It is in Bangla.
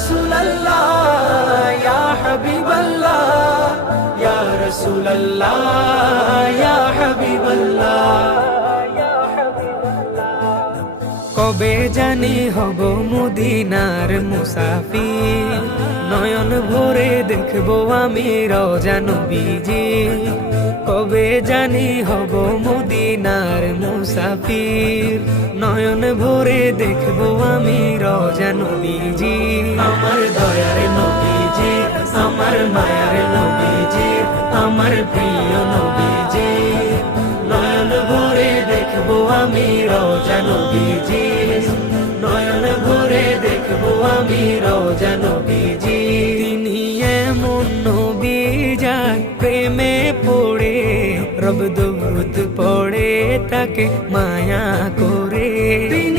রাসূলুল্লাহ ইয়া হাবিবাল্লাহ, ইয়া রাসূলুল্লাহ ইয়া হাবিবাল্লাহ। কবে জানি হব মদিনার মুসাফির, নয়ন ভরে দেখবো আমি রওজা নবীজি। কবে জানি হব মদিনার মুসাফির, নয়ন ভরে দেখবো আমি রওজা নবীজি। আমার দয়ার নবীজি, আমার মায়ার নবীজি, আমার প্রিয় নবীজি। নয়ন ভরে দেখবো আমি রওজা নবীজি, নয়ন ভরে দেখবো আমি রওজা নবীজি। তিনি এমন নবী যার প্রেমে পড়ে রব দরুদ পড়ে তাকে মায়া করে।